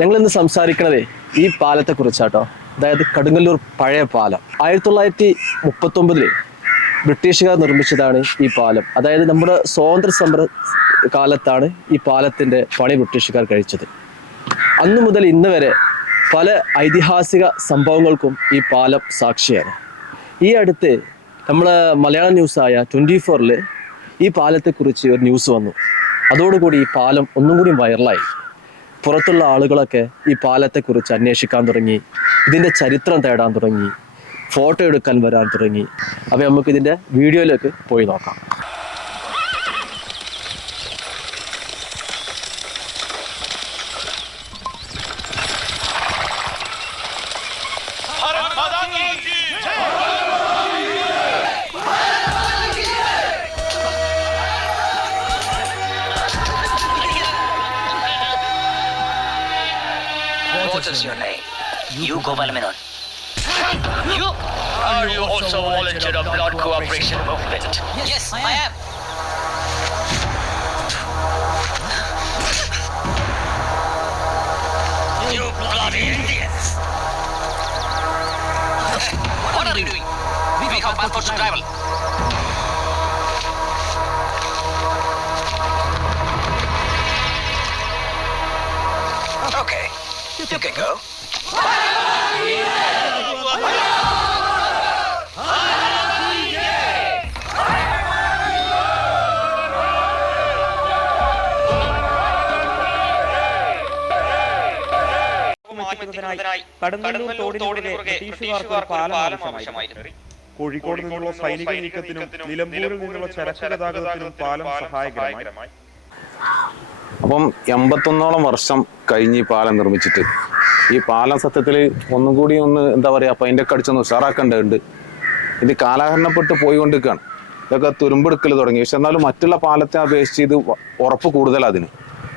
ഞങ്ങളിന്ന് സംസാരിക്കണതേ ഈ പാലത്തെക്കുറിച്ചാട്ടോ. അതായത് കടുങ്ങല്ലൂർ പഴയ പാലം 1939 ബ്രിട്ടീഷുകാർ നിർമ്മിച്ചതാണ് ഈ പാലം. അതായത് നമ്മുടെ സ്വാതന്ത്ര്യ സമര കാലത്താണ് ഈ പാലത്തിൻ്റെ പണി ബ്രിട്ടീഷുകാർ കഴിച്ചത്. അന്നു മുതൽ ഇന്ന് വരെ പല ഐതിഹാസിക സംഭവങ്ങൾക്കും ഈ പാലം സാക്ഷിയാണ്. ഈ അടുത്ത് നമ്മളെ മലയാളം ന്യൂസായ 24-ൽ ഈ പാലത്തെക്കുറിച്ച് ഒരു ന്യൂസ് വന്നു. അതോടുകൂടി ഈ പാലം ഒന്നും കൂടി വൈറലായി. പുറത്തുള്ള ആളുകളൊക്കെ ഈ പാലത്തെക്കുറിച്ച് അന്വേഷിക്കാൻ തുടങ്ങി, ഇതിൻ്റെ ചരിത്രം തേടാൻ തുടങ്ങി, ഫോട്ടോ എടുക്കാൻ വരാൻ തുടങ്ങി. അപ്പോൾ നമുക്ക് ഇതിൻ്റെ വീഡിയോയിലേക്ക് പോയി നോക്കാം. What is your name? You go Balamenon. You? Are you also a volunteer of Blood Cooperation Movement? Yes, I am. You bloody Indians! What are you doing? We have passports to travel. Okay. You can go. Kadungallur തോടിന് ബ്രിട്ടീഷുകാർക്ക് പാലം ആവശ്യമായിരുന്നു. കോഴിക്കോട് നിന്നുള്ള സൈനിക നീക്കത്തിനും നിലമ്പൂരിൽ നിന്നുള്ള ചരക്ക് ഗതാഗതത്തിനും പാലം സഹായകരമായി. അപ്പം 81ഓളം വർഷം കഴിഞ്ഞ് ഈ പാലം നിർമ്മിച്ചിട്ട് ഈ പാലം സത്യത്തിൽ ഒന്നും കൂടി എന്താ പറയുക, പെയിൻ്റ് ഒക്കെ അടിച്ചൊന്ന് ഉഷാറാക്കേണ്ടതുണ്ട്. ഇത് കാലഹരണപ്പെട്ട് പോയിക്കൊണ്ടിരിക്കുകയാണ്. ഇതൊക്കെ തുരുമ്പെടുക്കൽ തുടങ്ങി. പക്ഷെ എന്നാലും മറ്റുള്ള പാലത്തെ അപേക്ഷിച്ച് ഇത് ഉറപ്പ് കൂടുതലാണ് അതിന്.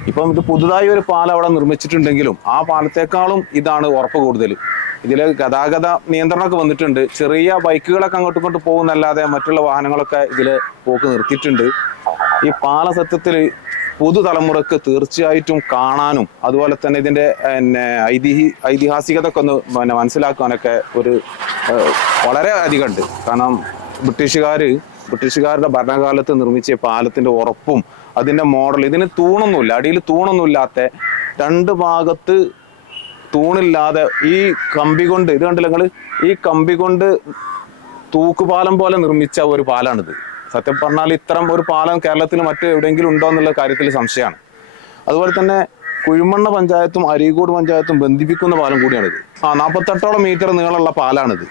ഇപ്പം ഇത് പുതുതായി ഒരു പാലം അവിടെ നിർമ്മിച്ചിട്ടുണ്ടെങ്കിലും ആ പാലത്തേക്കാളും ഇതാണ് ഉറപ്പ് കൂടുതൽ. ഇതിൽ ഗതാഗത നിയന്ത്രണമൊക്കെ വന്നിട്ടുണ്ട്. ചെറിയ ബൈക്കുകളൊക്കെ അങ്ങോട്ടും ഇങ്ങോട്ട് പോകുന്നല്ലാതെ മറ്റുള്ള വാഹനങ്ങളൊക്കെ ഇതിൽ പോക്ക് നിർത്തിയിട്ടുണ്ട്. ഈ പാലം സത്യത്തിൽ പുതുതലമുറക്ക് തീർച്ചയായിട്ടും കാണാനും അതുപോലെ തന്നെ ഇതിൻ്റെ ഐതിഹാസികതയൊക്കെ ഒന്ന് മനസ്സിലാക്കാനൊക്കെ വളരെ അധികം ഉണ്ട്. കാരണം ബ്രിട്ടീഷുകാരുടെ ഭരണകാലത്ത് നിർമ്മിച്ച പാലത്തിൻ്റെ ഉറപ്പും അതിൻ്റെ മോഡൽ, ഇതിന് തൂണൊന്നുമില്ല, അടിയിൽ തൂണൊന്നുമില്ലാത്ത രണ്ട് ഭാഗത്ത് തൂണില്ലാതെ ഈ കമ്പി കൊണ്ട്, ഇത് കണ്ടില്ല നിങ്ങൾ, ഈ കമ്പി കൊണ്ട് തൂക്കുപാലം പോലെ നിർമ്മിച്ച ഒരു പാലാണിത്. സത്യം പറഞ്ഞാൽ ഇത്തരം ഒരു പാലം കേരളത്തിൽ മറ്റു എവിടെയെങ്കിലും ഉണ്ടോ എന്നുള്ള കാര്യത്തിൽ സംശയമാണ്. അതുപോലെ തന്നെ കുഴിമണ്ണ പഞ്ചായത്തും അരീക്കോട് പഞ്ചായത്തും ബന്ധിപ്പിക്കുന്ന പാലം കൂടിയാണിത്. 48ഓളം മീറ്റർ നീളമുള്ള പാലാണിത്.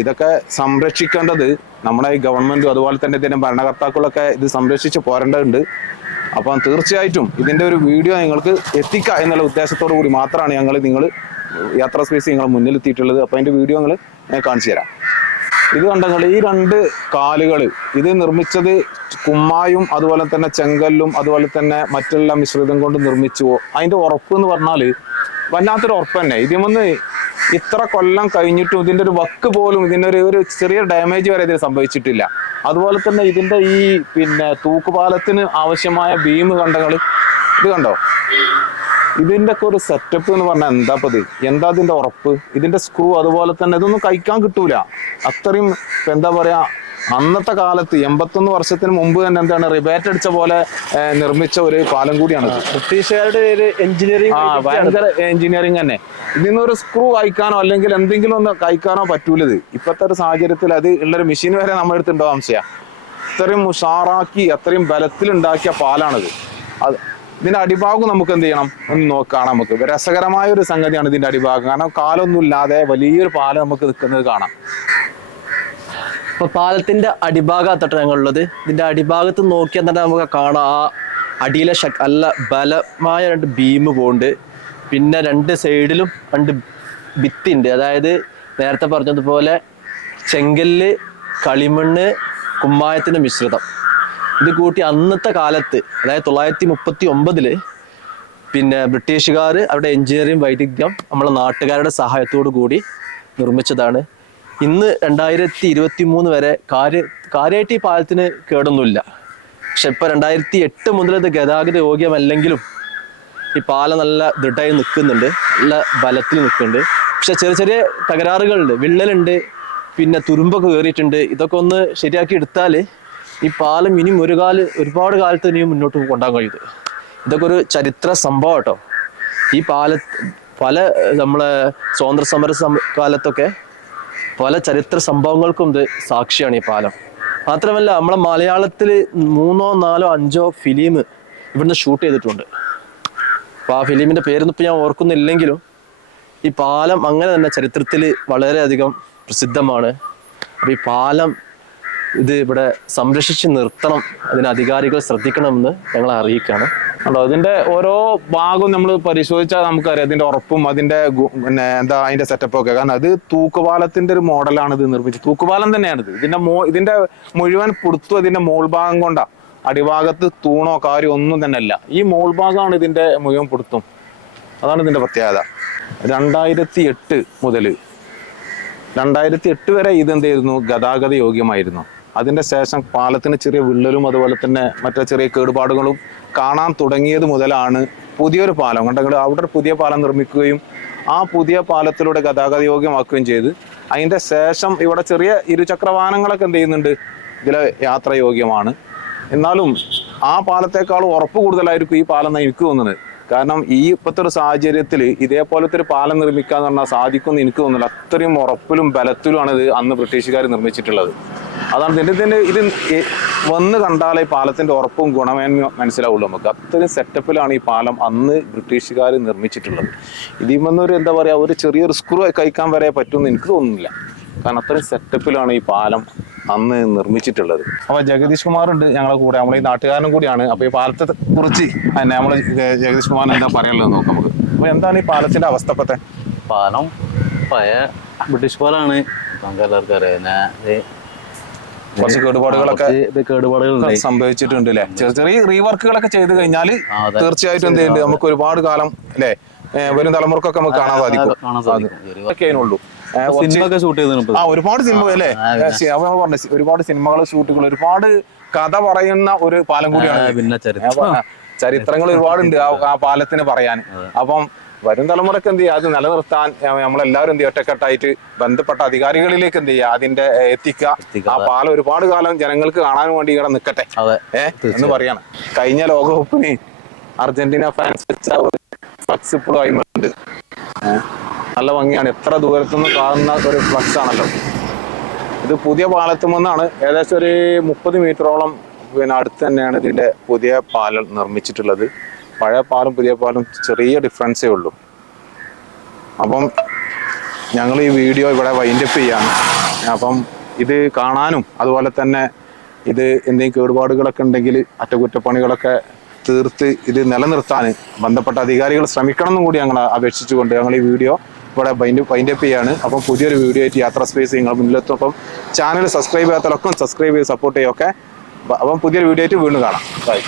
ഇതൊക്കെ സംരക്ഷിക്കേണ്ടത് നമ്മുടെ ഈ ഗവൺമെന്റും അതുപോലെ തന്നെ ഇതിന്റെ ഭരണകർത്താക്കളൊക്കെ ഇത് സംരക്ഷിച്ച് പോരേണ്ടതുണ്ട്. അപ്പം തീർച്ചയായിട്ടും ഇതിന്റെ ഒരു വീഡിയോ നിങ്ങൾക്ക് എത്തിക്കുക എന്നുള്ള ഉദ്ദേശത്തോടു കൂടി മാത്രമാണ് നിങ്ങൾ യാത്രാ സ്പേസ് നിങ്ങളെ മുന്നിലെത്തിയിട്ടുള്ളത്. അപ്പം അതിന്റെ വീഡിയോ നിങ്ങൾ കാണിച്ചു തരാം. ഇത് കണ്ടെങ്കിൽ ഈ രണ്ട് കാലുകൾ ഇത് നിർമ്മിച്ചത് കുമ്മായും അതുപോലെ തന്നെ ചെങ്കല്ലും അതുപോലെ തന്നെ മറ്റുള്ള മിശ്രിതം കൊണ്ട് നിർമ്മിച്ചു. അതിന്റെ ഉറപ്പ് എന്ന് പറഞ്ഞാൽ വല്ലാത്തൊരു ഉറപ്പ് തന്നെ. ഇതിമൊന്ന് ഇത്ര കൊല്ലം കഴിഞ്ഞിട്ടും ഇതിന്റെ ഒരു വക്ക് പോലും ഇതിൻ്റെ ഒരു ചെറിയ ഡാമേജ് വരെ ഇതിൽ സംഭവിച്ചിട്ടില്ല. അതുപോലെ തന്നെ ഇതിന്റെ ഈ തൂക്കുപാലത്തിന് ആവശ്യമായ ബീം കണ്ടങ്ങൾ ഇത് കണ്ടോ. ഇതിൻ്റെ ഒക്കെ ഒരു സെറ്റപ്പ് എന്ന് പറഞ്ഞാൽ എന്താ ഇതിന്റെ ഉറപ്പ്, ഇതിന്റെ സ്ക്രൂ, അതുപോലെ തന്നെ ഇതൊന്നും കഴിക്കാൻ കിട്ടൂല. അത്രയും എന്താ പറയാ, അന്നത്തെ കാലത്ത് 81 വർഷത്തിന് മുമ്പ് തന്നെ എന്താണ് റിബേറ്റ് അടിച്ച പോലെ നിർമ്മിച്ച ഒരു പാലം കൂടിയാണ്. ബ്രിട്ടീഷുകാരുടെ ഒരു എഞ്ചിനീയറിംഗ്, ഭയങ്കര എഞ്ചിനീയറിംഗ് തന്നെ. ഇതിന്നൊരു സ്ക്രൂ കഴിക്കാനോ അല്ലെങ്കിൽ എന്തെങ്കിലും ഒന്ന് കഴിക്കാനോ പറ്റൂലത്. ഇപ്പോഴത്തെ ഒരു സാഹചര്യത്തിൽ അത് ഉള്ളൊരു മെഷീൻ വരെ നമ്മുടെ അടുത്തുണ്ടോ സംശയം. അത്രയും ഉഷാറാക്കി അത്രയും ബലത്തിലുണ്ടാക്കിയ പാലാണിത്. ഇതിന്റെ അടിഭാഗം നമുക്ക് എന്ത് ചെയ്യണം ഒന്ന് കാണാം. നമുക്ക് രസകരമായ ഒരു സംഗതിയാണ് ഇതിന്റെ അടിഭാഗം. കാരണം കാലൊന്നും ഇല്ലാതെ വലിയൊരു പാലം നമുക്ക് നിൽക്കുന്നത് കാണാം. അപ്പോൾ പാലത്തിന്റെ അടിഭാഗത്താണ് ഞങ്ങളുള്ളത്. ഇതിന്റെ അടിഭാഗത്ത് നോക്കിയാൽ തന്നെ നമുക്ക് കാണാം ആ അടിയിലെ നല്ല ബലമായ രണ്ട് ബീം പോകുന്നുണ്ട്. പിന്നെ രണ്ട് സൈഡിലും രണ്ട് ഭിത്തിണ്ട്. അതായത് നേരത്തെ പറഞ്ഞതുപോലെ ചെങ്കല്ല്, കളിമണ്ണ്, കുമ്മായത്തിന്റെ മിശ്രിതം. ഇത് കൂട്ടി അന്നത്തെ കാലത്ത്, അതായത് 1939 പിന്നെ ബ്രിട്ടീഷുകാർ അവരുടെ എഞ്ചിനീയറിംഗ് വൈദഗ്ധ്യം നമ്മളെ നാട്ടുകാരുടെ സഹായത്തോടു കൂടി നിർമ്മിച്ചതാണ്. ഇന്ന് 2023 വരെ കാര്യമായിട്ട് ഈ പാലത്തിന് കേടൊന്നുമില്ല. പക്ഷെ ഇപ്പൊ 2008 മുതൽ ഇത് ഗതാഗത യോഗ്യമല്ലെങ്കിലും ഈ പാലം നല്ല ദൃഢമായി നിൽക്കുന്നുണ്ട്, നല്ല ബലത്തിൽ നിൽക്കുന്നുണ്ട്. പക്ഷെ ചെറിയ ചെറിയ തകരാറുകളുണ്ട്, വിള്ളലുണ്ട്, പിന്നെ തുരുമ്പൊക്കെ കയറിയിട്ടുണ്ട്. ഇതൊക്കെ ഒന്ന് ശരിയാക്കി എടുത്താൽ ഈ പാലം ഇനിയും ഒരുപാട് കാലത്ത് ഇനിയും മുന്നോട്ട് കൊണ്ടുപോകാൻ കഴിയുന്നത്. ഇതൊക്കെ ഒരു ചരിത്ര സംഭവം കേട്ടോ. ഈ പല നമ്മളെ സ്വാതന്ത്ര്യ സമര കാലത്തൊക്കെ പല ചരിത്ര സംഭവങ്ങൾക്കും ഇത് സാക്ഷിയാണ് ഈ പാലം. മാത്രമല്ല നമ്മളെ മലയാളത്തിൽ 3, 4, 5 ഫിലിം ഇവിടുന്ന് ഷൂട്ട് ചെയ്തിട്ടുണ്ട്. അപ്പോൾ ആ ഫിലിമിൻ്റെ പേരൊന്നും ഇപ്പോൾ ഞാൻ ഓർക്കുന്നില്ലെങ്കിലും ഈ പാലം അങ്ങനെ തന്നെ ചരിത്രത്തിൽ വളരെയധികം പ്രസിദ്ധമാണ്. അപ്പോൾ ഈ പാലം ഇത് ഇവിടെ സംരക്ഷിച്ച് നിർത്തണം, അതിന് അധികാരികൾ ശ്രദ്ധിക്കണമെന്ന് ഞങ്ങൾ അറിയിക്കുകയാണ്. ഉണ്ടോ ഇതിന്റെ ഓരോ ഭാഗവും നമ്മൾ പരിശോധിച്ചാൽ നമുക്കറിയാം ഇതിന്റെ ഉറപ്പും അതിന്റെ പിന്നെ എന്താ അതിന്റെ സെറ്റപ്പ് ഒക്കെ. കാരണം അത് തൂക്കുപാലത്തിന്റെ ഒരു മോഡലാണ് ഇത് നിർമ്മിച്ചത്. തൂക്കുപാലം തന്നെയാണിത്. ഇതിന്റെ മുഴുവൻ പുറത്തും ഇതിന്റെ മോൾ ഭാഗം കൊണ്ടാ, അടിഭാഗത്ത് തൂണോ കാര്യമോ ഒന്നും തന്നെ അല്ല. ഈ മോൾ ഭാഗമാണ് ഇതിന്റെ മുഴുവൻ പുറത്തും. അതാണ് ഇതിന്റെ പ്രത്യേകത. 2008 മുതൽ 2008 വരെ ഇതെന്തായിരുന്നു, ഗതാഗത യോഗ്യമായിരുന്നു. അതിന്റെ ശേഷം പാലത്തിന് ചെറിയ വിള്ളലും അതുപോലെ തന്നെ മറ്റു ചെറിയ കേടുപാടുകളും കാണാൻ തുടങ്ങിയത് മുതലാണ് പുതിയൊരു പാലം കണ്ടെങ്കിൽ അവിടെ പുതിയ പാലം നിർമ്മിക്കുകയും ആ പുതിയ പാലത്തിലൂടെ ഗതാഗത യോഗ്യമാക്കുകയും ചെയ്ത് അതിന്റെ ശേഷം ഇവിടെ ചെറിയ ഇരുചക്ര വാഹനങ്ങളൊക്കെ എന്ത് ചെയ്യുന്നുണ്ട്, ഇതിലെ യാത്ര യോഗ്യമാണ്. എന്നാലും ആ പാലത്തെക്കാളും ഉറപ്പ് കൂടുതലായിരിക്കും ഈ പാലം എന്ന് എനിക്ക് തോന്നുന്നത്. കാരണം ഈ ഇപ്പോഴത്തെ ഒരു സാഹചര്യത്തിൽ ഇതേപോലത്തെ ഒരു പാലം നിർമ്മിക്കാന്ന് പറഞ്ഞാൽ സാധിക്കുമെന്ന് എനിക്ക് തോന്നുന്നില്ല. അത്രയും ഉറപ്പിലും ബലത്തിലുമാണ് ഇത് അന്ന് ബ്രിട്ടീഷുകാർ നിർമ്മിച്ചിട്ടുള്ളത്. അതാണ് ഇത് വന്ന് കണ്ടാലേ ഈ പാലത്തിന്റെ ഉറപ്പും ഗുണമേന്മയും മനസ്സിലാവുള്ളൂ നമുക്ക്. അത്രയും സെറ്റപ്പിലാണ് ഈ പാലം അന്ന് ബ്രിട്ടീഷുകാർ നിർമ്മിച്ചിട്ടുള്ളത്. ഇതിമൊന്നൊരു എന്താ പറയാ, ഒരു ചെറിയൊരു സ്ക്രൂ കഴിക്കാൻ വരെ പറ്റുമെന്ന് എനിക്ക് തോന്നുന്നില്ല. കാരണം അത്രയും സെറ്റപ്പിലാണ് ഈ പാലം അന്ന് നിർമ്മിച്ചിട്ടുള്ളത്. അപ്പൊ ജഗദീഷ് കുമാർ ഉണ്ട് ഞങ്ങളെ കൂടെ, നമ്മളെ ഈ നാട്ടുകാരനും കൂടിയാണ്. അപ്പൊ ഈ പാലത്തെ കുറിച്ച് തന്നെ നമ്മള് ജഗദീഷ് കുമാർ എന്താ പറയാനുള്ളത് നോക്കാം നമുക്ക്. അപ്പൊ എന്താണ് ഈ പാലത്തിന്റെ അവസ്ഥ? ഇപ്പത്തെ പാലം പഴയ ബ്രിട്ടീഷ് പാലാണ്, നമുക്ക് എല്ലാവർക്കും അറിയാം. കുറച്ച് കേടുപാടുകളൊക്കെ സംഭവിച്ചിട്ടുണ്ട് അല്ലെ. ചെറിയ ചെറിയ റീവർക്കുകളൊക്കെ ചെയ്ത് കഴിഞ്ഞാൽ തീർച്ചയായിട്ടും എന്ത് ചെയ്യുന്നുണ്ട്, നമുക്ക് ഒരുപാട് കാലം അല്ലെ വരും തലമുറക്കൊക്കെ നമുക്ക് കാണാൻ സാധിക്കും. ഉള്ളൂ സിനിമ ഷൂട്ട് ചെയ്തിട്ടുണ്ട്. ഒരുപാട് സിനിമ അല്ലേ, പറഞ്ഞ ഒരുപാട് സിനിമകൾ ഷൂട്ടുകൾ, ഒരുപാട് കഥ പറയുന്ന ഒരു പാലം കൂടിയാണ്. പിന്നെ ചരിത്രങ്ങൾ ഒരുപാടുണ്ട് ആ പാലത്തിന് പറയാൻ. അപ്പം വരും തലമുറക്ക് എന്ത് ചെയ്യുക, അത് നിലനിർത്താൻ നമ്മളെല്ലാവരും എന്ത് ചെയ്യുക, ഒറ്റക്കെട്ടായിട്ട് ബന്ധപ്പെട്ട അധികാരികളിലേക്ക് എന്ത് ചെയ്യുക, അതിന്റെ എത്തിക്കുക. ആ പാലം ഒരുപാട് കാലം ജനങ്ങൾക്ക് കാണാൻ വേണ്ടി ഇവിടെ നിൽക്കട്ടെ എന്ന് പറയാണ്. കഴിഞ്ഞ ലോകകപ്പിന് അർജന്റീന ഫാൻസ് വെച്ച ഫ്ലക്സ് ഇപ്പോഴും ആയിട്ടുണ്ട്. നല്ല ഭംഗിയാണ്, എത്ര ദൂരത്തുനിന്ന് കാണുന്ന ഒരു ഫ്ലക്സ് ആണല്ലോ ഇത്. പുതിയ പാലത്തുമെന്നാണ് ഏകദേശം ഒരു 30 മീറ്ററോളം പിന്നെ അടുത്ത് തന്നെയാണ് ഇതിന്റെ പുതിയ പാലം നിർമ്മിച്ചിട്ടുള്ളത്. പഴയ പാലും പുതിയ പാലും ചെറിയ ഡിഫറൻസേ ഉള്ളൂ. അപ്പം ഞങ്ങൾ ഈ വീഡിയോ ഇവിടെ വൈൻഡപ്പ് ചെയ്യാണ്. അപ്പം ഇത് കാണാനും അതുപോലെ തന്നെ ഇത് എന്തെങ്കിലും കേടുപാടുകളൊക്കെ ഉണ്ടെങ്കിൽ അറ്റകുറ്റപ്പണികളൊക്കെ തീർത്ത് ഇത് നിലനിർത്താൻ ബന്ധപ്പെട്ട അധികാരികൾ ശ്രമിക്കണം എന്നും കൂടി ഞങ്ങൾ അപേക്ഷിച്ചുകൊണ്ട് ഞങ്ങൾ ഈ വീഡിയോ ഇവിടെ വൈൻഡപ്പ് ചെയ്യാണ്. അപ്പം പുതിയൊരു വീഡിയോ ആയിട്ട് യാത്രാ സ്പേസ് നിങ്ങൾ മുന്നിലെത്തും. അപ്പം ചാനൽ സബ്സ്ക്രൈബ് ചെയ്യാത്തവരൊക്കെ സബ്സ്ക്രൈബ് ചെയ്ത് സപ്പോർട്ട് ചെയ്യുക. ഓക്കെ, അപ്പം പുതിയൊരു വീഡിയോ ആയിട്ട് വീണ്ടും കാണാം. ബൈ.